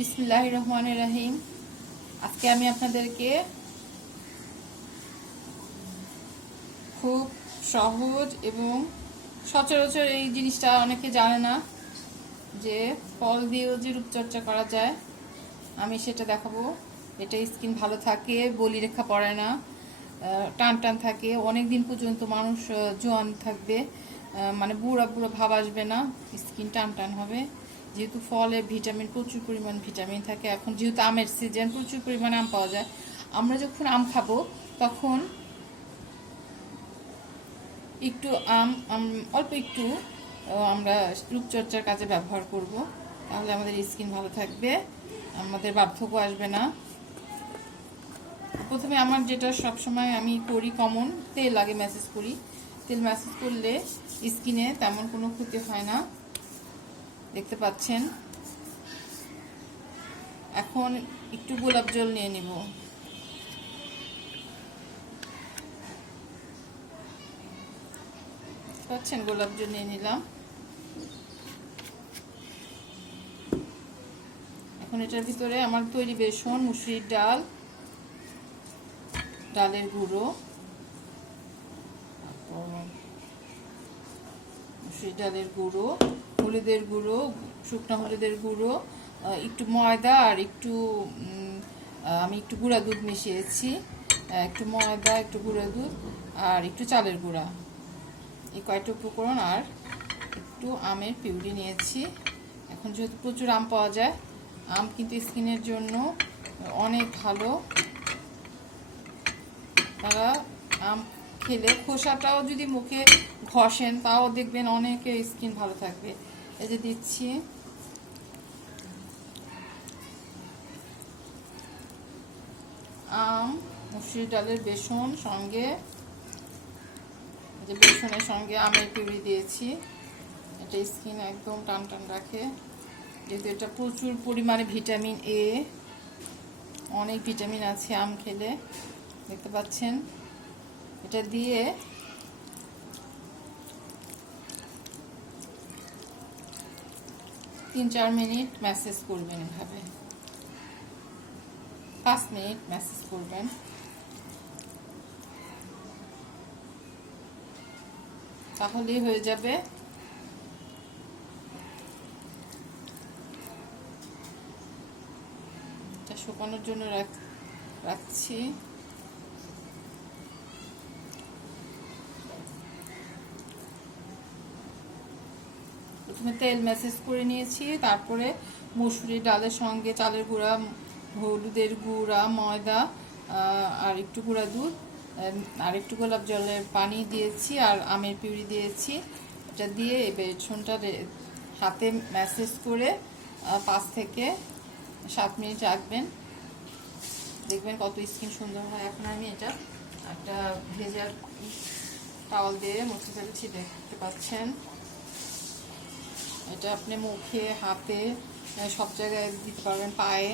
বিসমিল্লাহ রহমান রাহিম আজকে আমি আপনাদেরকে খুব সহজ এবং সচরাচর এই জিনিসটা অনেকে জানে না, যে ফল দিয়েও যে রূপচর্চা করা যায়, আমি সেটা দেখাবো। এটা স্কিন ভালো থাকে, বলি রেখা পড়ে না টান টান থাকে অনেক দিন পর্যন্ত মানুষ জোয়ান থাকবে মানে বুড়া বুড়া ভাব আসবে না, স্কিন টান টান হবে। যেহেতু ফলে ভিটামিন, প্রচুর পরিমাণ ভিটামিন থাকে। এখন যেহেতু আমের সিজন প্রচুর পরিমাণে আম পাওয়া যায়। আমরা যখন আম খাব, তখন একটু আম অল্প একটু আমরা রূপচর্চার কাজে ব্যবহার করব। তাহলে আমাদের স্কিন ভালো থাকবে। আমাদের বার্ধক্য আসবে না। প্রথমে আমার যেটা সবসময় আমি করি কমন তেল আগে ম্যাসেজ করি। তেল ম্যাসেজ করলে স্কিনে তেমন কোনো ক্ষতি হয় না। দেখতে পাচ্ছেন? এখন একটু গোলাপ জল নিয়ে নিব। পাচ্ছেন? গোলাপ জল নিয়ে নিলাম। এখন এটার ভিতরে আমার তৈরি বেসন, মুসুরির ডাল, ডালের গুঁড়ো ডালের গুঁড়ো, হলুদের গুঁড়ো, শুকনো হলুদের গুঁড়ো একটু ময়দা আর একটু আমি একটু গুঁড়া দুধ মিশিয়েছি। একটু ময়দা, একটু গুঁড়া দুধ আর একটু চালের গুঁড়া। এই কয়টা উপকরণ আর একটু আমের পিউরি নিয়েছি। এখন যেহেতু প্রচুর আম পাওয়া যায়, আম কিন্তু স্কিনের জন্য অনেক ভালো। তারা আম খেলে খোসাটাও যদি মুখে ঘষেন, তাও দেখবেন অনেকে স্কিন ভালো থাকবে। এই যে দিচ্ছি। আম মুসুরি ডালের বেসন সঙ্গে যে বেসনের সঙ্গে আমের পিউরি দিয়েছি। এটা স্কিন একদম টান টান রাখে। যেহেতু এটা প্রচুর পরিমাণে ভিটামিন এ অনেক ভিটামিন আছে আম খেলে। দেখতে পাচ্ছেন? এটা দিয়ে তিন চার মিনিট ম্যাসেজ করবেন এভাবে। পাঁচ মিনিট ম্যাসেজ করবেন। তাহলেই হয়ে যাবে। শুকানোর জন্য রাখ- রাখছি। প্রথমে তেল ম্যাসেজ করে নিয়েছি, তারপরে মুসুরি ডালের সঙ্গে চালের গুঁড়া, হলুদের গুঁড়া, ময়দা আর একটু গুঁড়া দুধ আর একটু গোলাপ জলের পানি দিয়েছি আর আমের পিউরি দিয়েছি। এটা দিয়ে এই বেসনটা হাতে ম্যাসেজ করে পাঁচ থেকে সাত মিনিট রাখবেন। দেখবেন কত স্কিন সুন্দর হয়। এখন আমি এটা একটা ভেজার টাওয়াল দিয়ে মুছে ফেলছি, দেখতে পাচ্ছেন। এটা আপনি মুখে, হাতে সব জায়গায় দিতে পারবেন, পায়ে।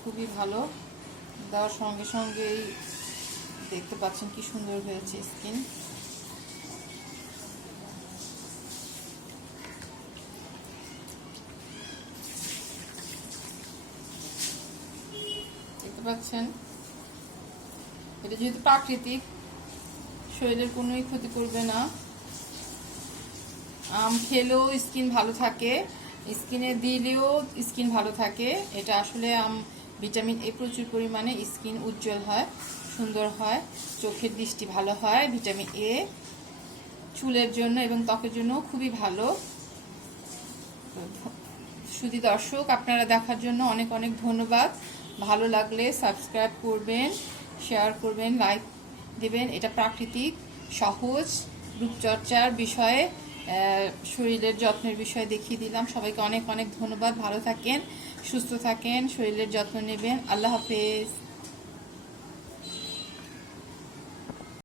খুবই ভালো। দেওয়ার সঙ্গে সঙ্গেই দেখতে পাচ্ছেন কি সুন্দর হয়েছে স্কিন। দেখতে পাচ্ছেন? এটা যেহেতু প্রাকৃতিক, শরীরের কোনোই ক্ষতি করবে না। আম খেলেও স্কিন ভালো থাকে, স্কিনে দিলেও স্কিন ভালো থাকে। এটা আসলে, আম, ভিটামিন এ প্রচুর পরিমাণে স্কিন উজ্জ্বল হয়, সুন্দর হয়, চোখের দৃষ্টি ভালো হয়, ভিটামিন এ, চুলের জন্য এবং ত্বকের জন্য খুবই ভালো। সুধী দর্শক, আপনারা দেখার জন্য অনেক অনেক ধন্যবাদ। ভালো লাগলে সাবস্ক্রাইব করবেন, শেয়ার করবেন, লাইক দেবেন। এটা প্রাকৃতিক, সহজ রূপচর্চার বিষয়ে শরীরের যত্নের বিষয়ে দেখিয়ে দিলাম। সবাইকে অনেক অনেক ধন্যবাদ। ভালো থাকেন, সুস্থ থাকেন, শরীরের যত্ন নেবেন। আল্লাহ হাফেজ।